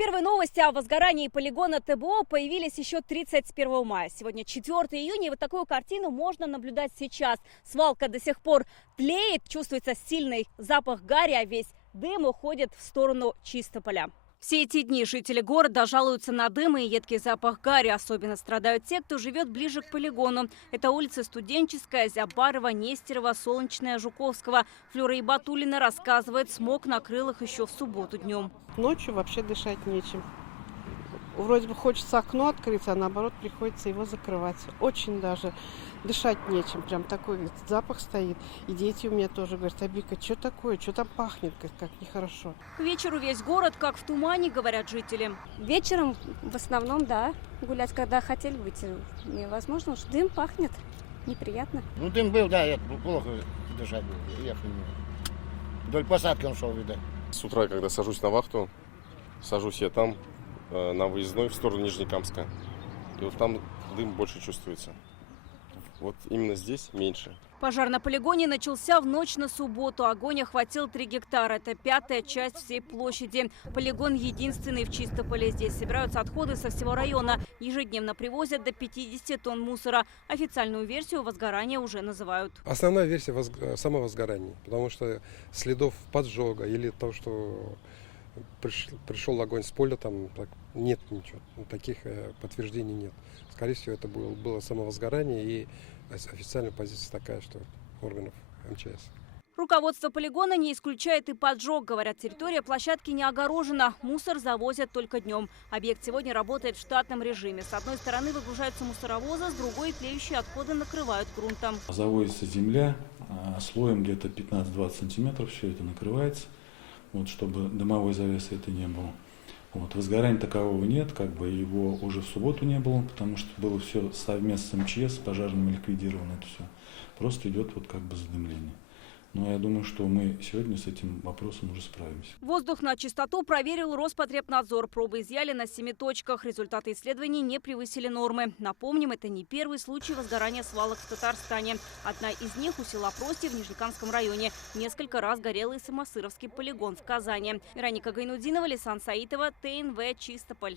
Первые новости о возгорании полигона ТБО появились еще 31 мая. Сегодня 4 июня, и вот такую картину можно наблюдать сейчас. Свалка до сих пор тлеет, чувствуется сильный запах гари, а весь дым уходит в сторону Чистополя. Все эти дни жители города жалуются на дым и едкий запах гари. Особенно страдают те, кто живет ближе к полигону. Это улицы Студенческая, Зябарова, Нестерова, Солнечная, Жуковского. Флюра Ибатуллина рассказывает, смог накрыл их еще в субботу днем. Ночью вообще дышать нечем. Вроде бы хочется окно открыть, а наоборот приходится его закрывать. Очень даже дышать нечем. Прям такой запах стоит. И дети у меня тоже говорят: Абика, что такое? Что там пахнет? Как нехорошо. К вечеру весь город как в тумане, говорят жители. Вечером в основном, да, гулять, когда хотели выйти, невозможно, уж дым пахнет, неприятно. Ну, дым был, да, плохо дышать было. Ехали. Вдоль посадки он шел, видать. С утра, когда сажусь на вахту, сажусь я там, на выездной, в сторону Нижнекамска. И вот там дым больше чувствуется. Вот именно здесь меньше. Пожар на полигоне начался в ночь на субботу. Огонь охватил 3 гектара. Это 5-я часть всей площади. Полигон единственный в Чистополе. Здесь собираются отходы со всего района. Ежедневно привозят до 50 тонн мусора. Официальную версию возгорания уже называют. Основная версия самовозгорания, потому что следов поджога или то, что пришел огонь с поля, там нет ничего. Таких подтверждений нет. Скорее всего, это было самовозгорание, и официальная позиция такая, что органов МЧС. Руководство полигона не исключает и поджог. Говорят, территория площадки не огорожена. Мусор завозят только днем. Объект сегодня работает в штатном режиме. С одной стороны выгружаются мусоровозы, с другой тлеющие отходы накрывают грунтом. Завозится земля, слоем где-то 15-20 сантиметров все это накрывается, вот, чтобы дымовой завесы это не было. Вот, возгорания такового нет, его уже в субботу не было, потому что было все совместно с МЧС, пожарными ликвидировано это все. Просто идет задымление. Но я думаю, что мы сегодня с этим вопросом уже справимся. Воздух на чистоту проверил Роспотребнадзор. Пробы изъяли на 7 точках. Результаты исследований не превысили нормы. Напомним, это не первый случай возгорания свалок в Татарстане. Одна из них у села Прости в Нижнекамском районе. Несколько раз горел и Самосыровский полигон в Казани. Вероника Гайнудинова, Лисан Саитова, ТНВ, Чистополь.